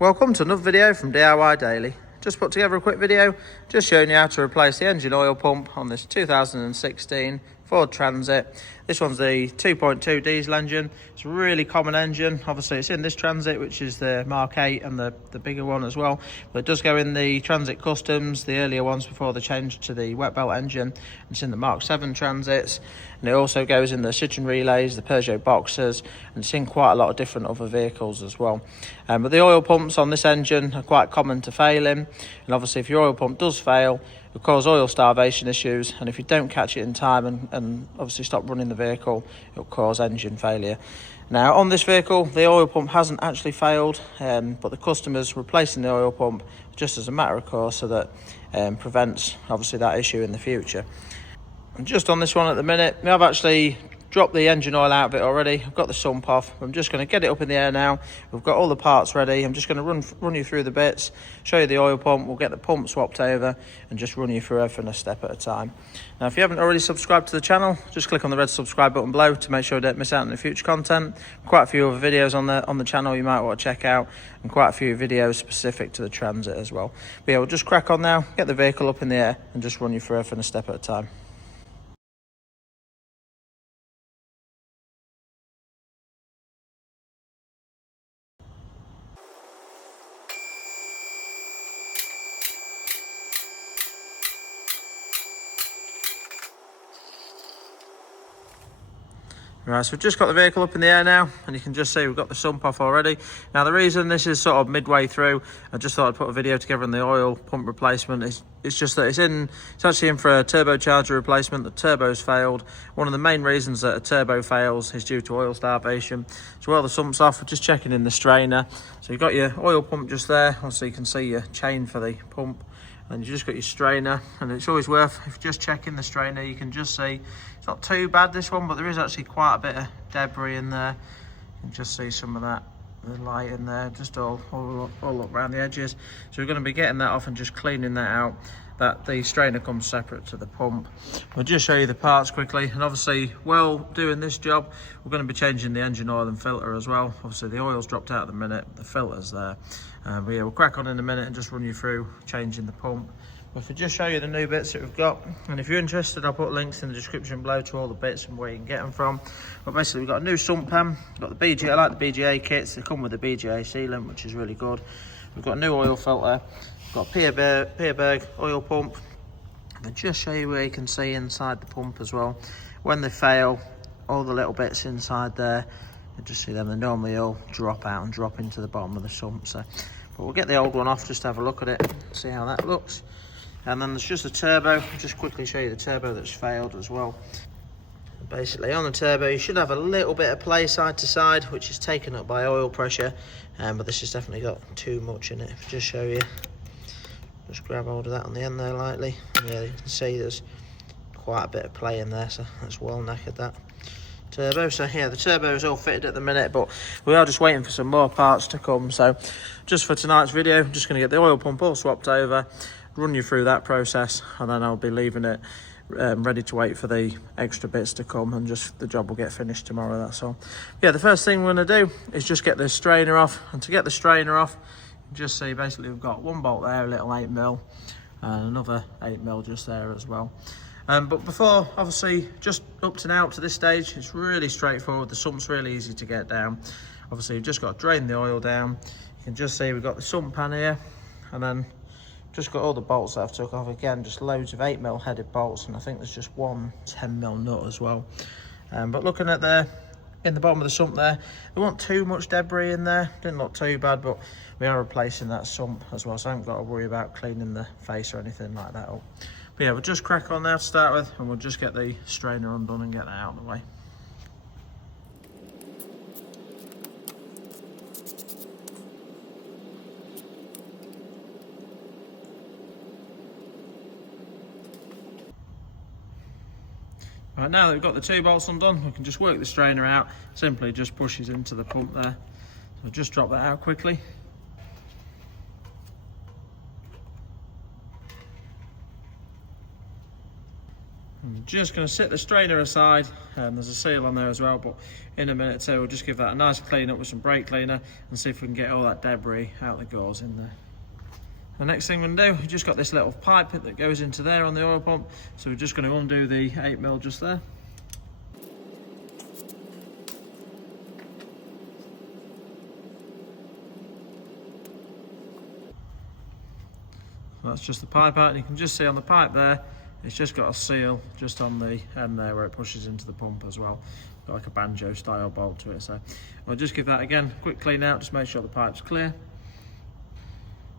Welcome to another video from DIY Daily. Just put together a quick video just showing you how to replace the engine oil pump on this 2016 Ford Transit. This one's the 2.2 diesel engine. It's a really common engine. Obviously it's in this Transit, which is the Mark 8 and the bigger one as well, but it does go in the Transit Customs, the earlier ones before they changed to the wet belt engine. It's in the Mark 7 Transits, and it also goes in the Citroen Relays, the Peugeot Boxers, and it's in quite a lot of different other vehicles as well. But the oil pumps on this engine are quite common to fail in, and obviously if your oil pump does fail, it will cause oil starvation issues, and if you don't catch it in time and obviously stop running the vehicle, it will cause engine failure. Now on this vehicle, the oil pump hasn't actually failed, but the customer's replacing the oil pump just as a matter of course, so that prevents obviously that issue in the future. And just on this one at the minute, I've actually dropped the engine oil out of it already. I've got the sump off. I'm just going to get it up in the air now. We've got all the parts ready. I'm just going to run you through the bits, show you the oil pump. We'll get the pump swapped over and just run you through everything a step at a time. Now, if you haven't already subscribed to the channel, just click on the red subscribe button below to make sure you don't miss out on the future content. Quite a few other videos on the channel you might want to check out, and quite a few videos specific to the Transit as well. But yeah, we'll just crack on now, get the vehicle up in the air and just run you through everything a step at a time. Right, so we've just got the vehicle up in the air now, and you can just see we've got the sump off already. Now the reason this is sort of midway through, I just thought I'd put a video together on the oil pump replacement. It's just that it's actually in for a turbocharger replacement. The turbo's failed. One of the main reasons that a turbo fails is due to oil starvation. So while the sump's off, we're just checking in the strainer. So you've got your oil pump just there, so you can see your chain for the pump. And you just got your strainer, and it's always worth, if you're just checking the strainer, you can just see it's not too bad this one, but there is actually quite a bit of debris in there. You can just see some of that, the light in there, just all around the edges. So we're going to be getting that off and just cleaning that out. That the strainer comes separate to the pump. We'll just show you the parts quickly, and obviously while doing this job we're going to be changing the engine oil and filter as well. Obviously the oil's dropped out at the minute, the filter's there, but yeah, we'll crack on in a minute and just run you through changing the pump. But if I just show you the new bits that we've got, and if you're interested, I'll put links in the description below to all the bits and where you can get them from. But basically we've got a new sump pan, we've got the BGA, I like the BGA kits, they come with the BGA sealant, which is really good. We've got a new oil filter, we've got a Pierberg oil pump. I'll just show you where you can see inside the pump as well. When they fail, all the little bits inside there, you just see them, they normally all drop out and drop into the bottom of the sump. So, but we'll get the old one off, just to have a look at it, see how that looks. And then there's just a turbo. I'll just quickly show you the turbo that's failed as well. Basically on the turbo you should have a little bit of play side to side, which is taken up by oil pressure, but this has definitely got too much in it. If I just show you, just grab hold of that on the end there lightly. Yeah, you can see there's quite a bit of play in there, so that's well knackered, that turbo. So yeah, the turbo is all fitted at the minute, but we are just waiting for some more parts to come. So just for tonight's video, I'm just going to get the oil pump all swapped over, run you through that process, and then I'll be leaving it ready to wait for the extra bits to come, and just the job will get finished tomorrow, that's all. Yeah, the first thing we're going to do is just get the strainer off, and to get the strainer off, you just see basically we've got one bolt there, a little 8mm, and another 8mm just there as well. But before, obviously, just up to now, up to this stage, it's really straightforward. The sump's really easy to get down. Obviously you've just got to drain the oil down. You can just see we've got the sump pan here, and then just got all the bolts that I've took off. Again, just loads of 8mm headed bolts, and I think there's just one 10mm nut as well. But looking at in the bottom of the sump there wasn't too much debris in there, didn't look too bad, but we are replacing that sump as well, so I haven't got to worry about cleaning the face or anything like that up. But yeah, we'll just crack on there to start with, and we'll just get the strainer undone and get that out of the way. Right, now that we've got the two bolts undone, we can just work the strainer out. Simply just pushes into the pump there. So just drop that out quickly. I'm just going to set the strainer aside, and there's a seal on there as well, but in a minute or two we'll just give that a nice clean up with some brake cleaner and see if we can get all that debris out the gauze in there. The next thing we're going to do, we've just got this little pipe that goes into there on the oil pump, so we're just going to undo the 8mm just there. That's just the pipe out, and you can just see on the pipe there, it's just got a seal just on the end there where it pushes into the pump as well. Got like a banjo style bolt to it, so I'll just give that again a quick clean out, just make sure the pipe's clear.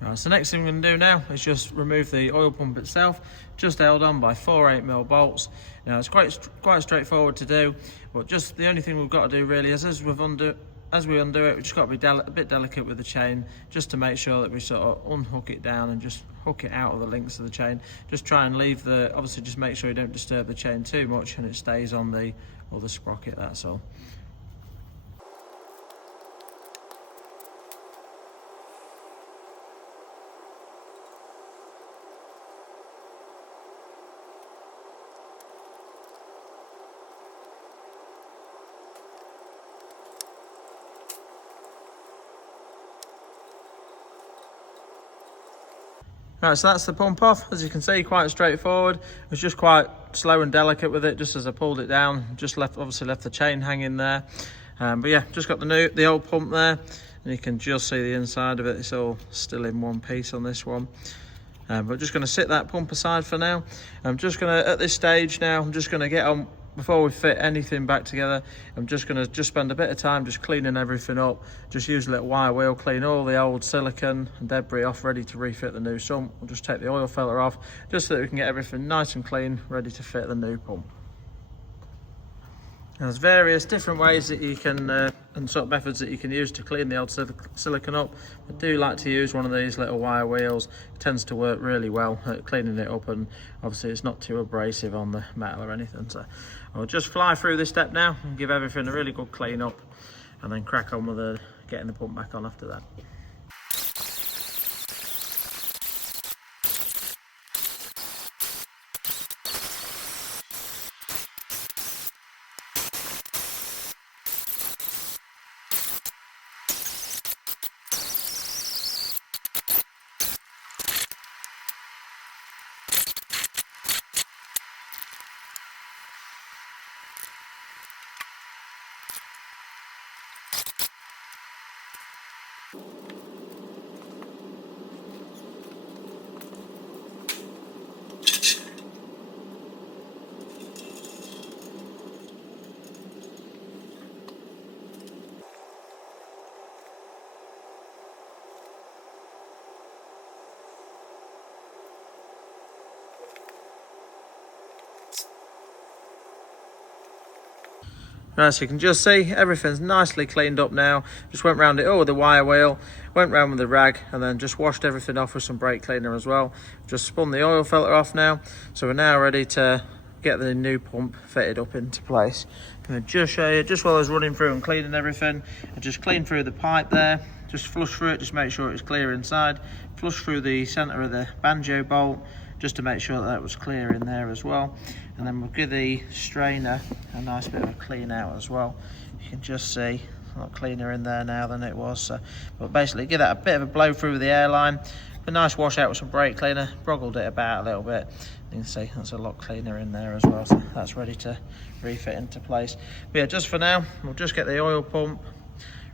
Right, so the next thing we're going to do now is just remove the oil pump itself, just held on by 4 8mm bolts. Now it's quite straightforward to do, but just the only thing we've got to do really is as we undo it, we've just got to be a bit delicate with the chain, just to make sure that we sort of unhook it down and just hook it out of the links of the chain. Just try and leave obviously just make sure you don't disturb the chain too much and it stays on the sprocket, that's all. Right, so that's the pump off. As you can see, quite straightforward. It was just quite slow and delicate with it, just as I pulled it down. Just obviously left the chain hanging there. But yeah, just got the old pump there, and you can just see the inside of it. It's all still in one piece on this one. But just going to sit that pump aside for now. I'm just going to, at this stage now, I'm just going to get on, before we fit anything back together, I'm just going to spend a bit of time just cleaning everything up. Just use a little wire wheel, clean all the old silicone and debris off, ready to refit the new sump. We'll just take the oil filter off, just so that we can get everything nice and clean, ready to fit the new pump. And there's various different ways that you can, and sort of methods that you can use to clean the old silicone up. I do like to use one of these little wire wheels. It tends to work really well at cleaning it up, and obviously it's not too abrasive on the metal or anything. So I'll just fly through this step now and give everything a really good clean up, and then crack on with getting the pump back on after that. Right, so you can just see everything's nicely cleaned up now. Just went round it all with the wire wheel, went round with the rag, and then just washed everything off with some brake cleaner as well. Just spun the oil filter off now, so we're now ready to get the new pump fitted up into place. I'm going to just show you, just while I was running through and cleaning everything, I just cleaned through the pipe there, just flush through it, just make sure it's clear inside, flush through the centre of the banjo bolt, just to make sure that was clear in there as well. And then we'll give the strainer a nice bit of a clean out as well. You can just see a lot cleaner in there now than it was. So, but basically give that a bit of a blow through with the airline, a nice wash out with some brake cleaner, broggled it about a little bit. You can see that's a lot cleaner in there as well, so that's ready to refit into place. But yeah, just for now, we'll just get the oil pump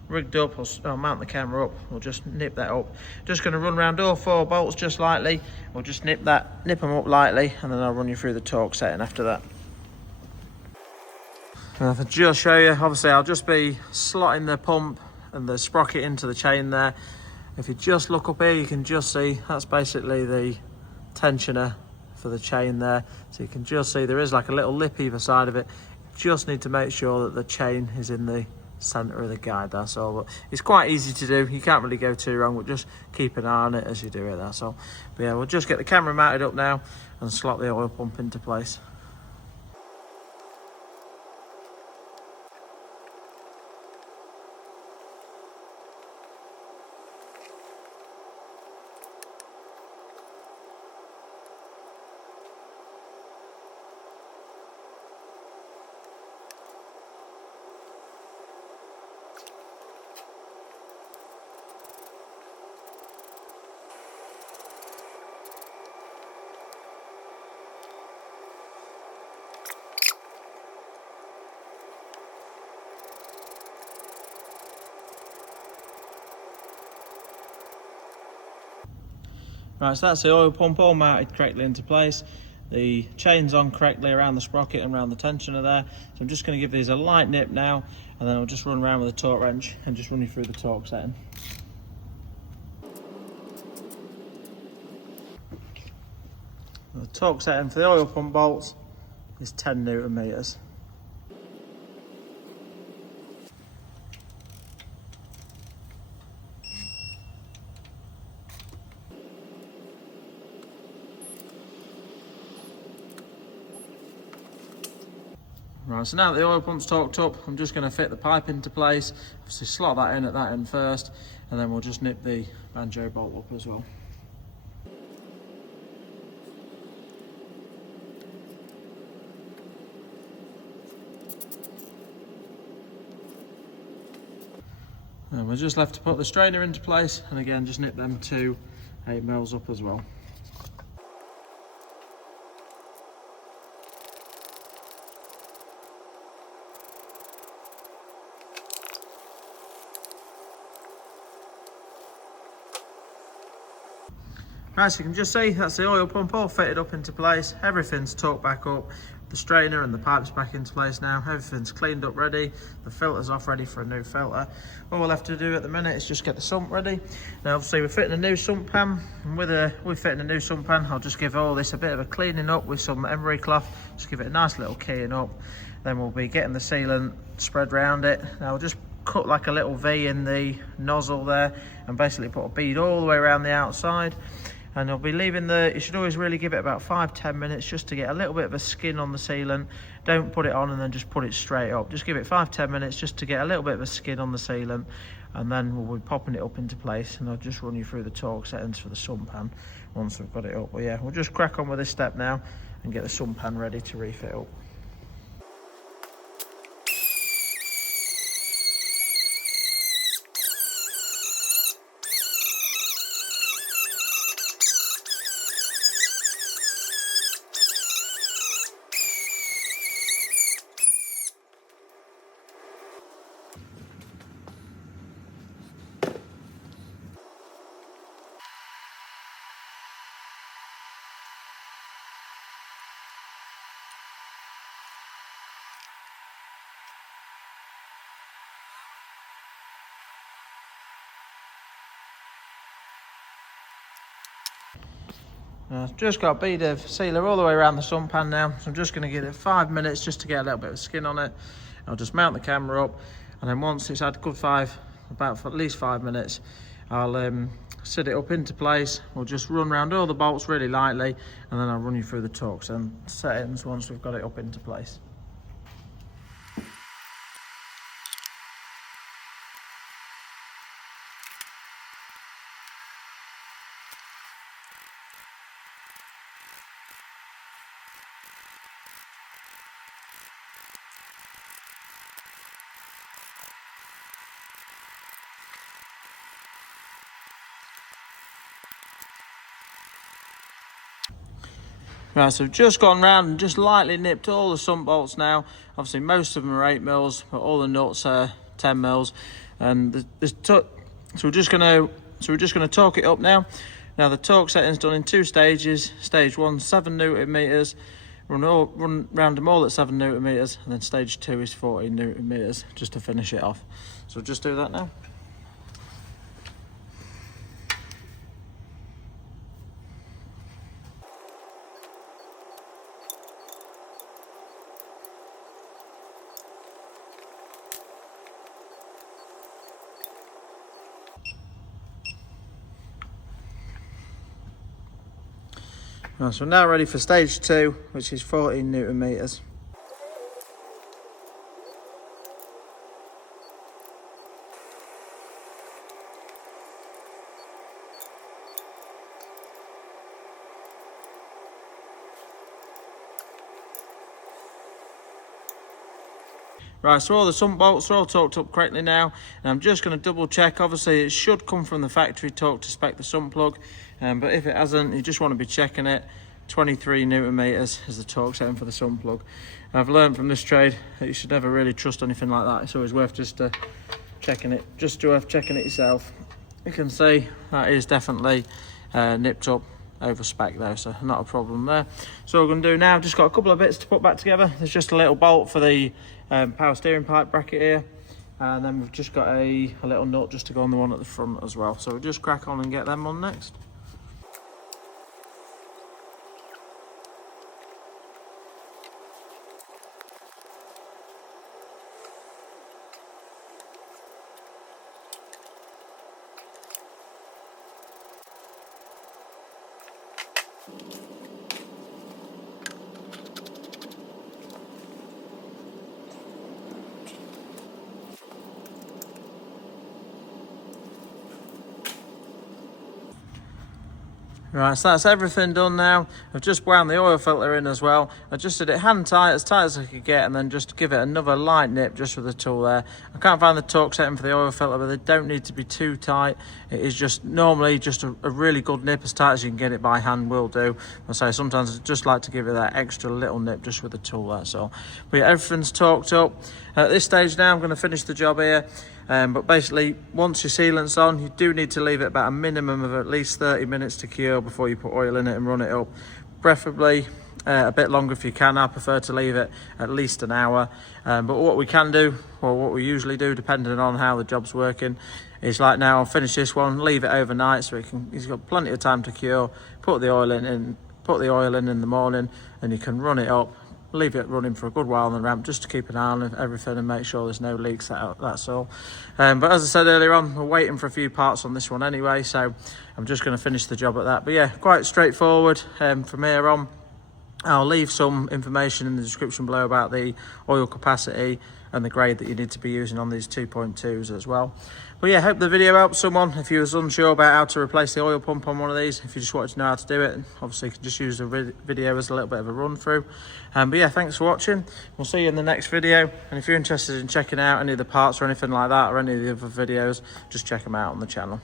rigged up. I'll mount the camera up, we'll just nip that up. Just going to run around all 4 bolts just lightly. We'll just nip them up lightly, and then I'll run you through the torque setting after that. And I'll just show you, obviously I'll just be slotting the pump and the sprocket into the chain there. If you just look up here, you can just see that's basically the tensioner for the chain there. So you can just see there is like a little lip either side of it. Just need to make sure that the chain is in the centre of the guide, that's all. But it's quite easy to do, you can't really go too wrong, but just keep an eye on it as you do it, that's all. But yeah, we'll just get the camera mounted up now and slot the oil pump into place. Right, so that's the oil pump all mounted correctly into place. The chain's on correctly around the sprocket and around the tensioner there. So I'm just going to give these a light nip now, and then I'll just run around with a torque wrench and just run you through the torque setting. The torque setting for the oil pump bolts is 10 Newton meters. Right, so now that the oil pump's torqued up, I'm just going to fit the pipe into place. Obviously slot that in at that end first, and then we'll just nip the banjo bolt up as well. And we're just left to put the strainer into place, and again just nip them 2 8mm up as well. As you can just see, that's the oil pump all fitted up into place. Everything's torqued back up. The strainer and the pipes back into place now. Everything's cleaned up ready. The filter's off ready for a new filter. All we'll have to do at the minute is just get the sump ready. Now obviously we're fitting a new sump pan, and we're fitting a new sump pan, I'll just give all this a bit of a cleaning up with some emery cloth. Just give it a nice little keying up. Then we'll be getting the sealant spread around it. Now we'll just cut like a little V in the nozzle there and basically put a bead all the way around the outside. And I'll be leaving you should always really give it about 5-10 minutes just to get a little bit of a skin on the sealant. Don't put it on and then just put it straight up. Just give it 5-10 minutes just to get a little bit of a skin on the sealant, and then we'll be popping it up into place, and I'll just run you through the torque settings for the sump pan once we've got it up. But yeah, we'll just crack on with this step now and get the sump pan ready to refit up. I've just got a bead of sealer all the way around the sump pan now, so I'm just going to give it 5 minutes just to get a little bit of skin on it. I'll just mount the camera up, and then once it's had a good about at least 5 minutes, I'll set it up into place. We'll just run around all the bolts really lightly, and then I'll run you through the torques and settings once we've got it up into place. Right, so we've just gone round and just lightly nipped all the sump bolts now. Obviously most of them are 8mm, but all the nuts are 10mm. And so we're just gonna torque it up now. Now the torque setting's done in 2 stages. Stage 1, 7 Newton meters. Run round them all at 7 Newton meters, and then stage 2 is 14 Newton meters, just to finish it off. So we'll just do that now. Right, so we're now ready for stage 2, which is 14 Newton meters. Right, so all the sump bolts are all torqued up correctly now, and I'm just going to double check. Obviously it should come from the factory torque to spec the sump plug, but if it hasn't, you just want to be checking it. 23 Newton meters is the torque setting for the sump plug. I've learned from this trade that you should never really trust anything like that. It's always worth just checking it, worth checking it yourself. You can see that is definitely nipped up over spec though, so not a problem there. So what we're going to do now, just got a couple of bits to put back together. There's just a little bolt for the power steering pipe bracket here, and then we've just got a little nut just to go on the one at the front as well. So we'll just crack on and get them on next. Right, so that's everything done now. I've just wound the oil filter in as well. I just did it hand tight as I could get, and then just give it another light nip just with the tool there. I can't find the torque setting for the oil filter, but they don't need to be too tight. It is just normally just a really good nip, as tight as you can get it by hand will do. I say sometimes I just like to give it that extra little nip just with the tool, that's all. But yeah, everything's torqued up. At this stage now, I'm going to finish the job here. But basically, once your sealant's on, you do need to leave it about a minimum of at least 30 minutes to cure before you put oil in it and run it up. Preferably a bit longer if you can. I prefer to leave it at least an hour. But what we can do, or what we usually do, depending on how the job's working, is like now I'll finish this one, leave it overnight so he's got plenty of time to cure. Put the oil in in the morning, and you can run it up. Leave it running for a good while on the ramp just to keep an eye on everything and make sure there's no leaks, that's all. But as I said earlier on, we're waiting for a few parts on this one anyway, so I'm just going to finish the job at that. But yeah, quite straightforward from here on. I'll leave some information in the description below about the oil capacity and the grade that you need to be using on these 2.2s as well. But yeah, hope the video helped someone. If you was unsure about how to replace the oil pump on one of these, if you just wanted to know how to do it, obviously you can just use the video as a little bit of a run through. But yeah, thanks for watching. We'll see you in the next video. And if you're interested in checking out any of the parts or anything like that, or any of the other videos, just check them out on the channel.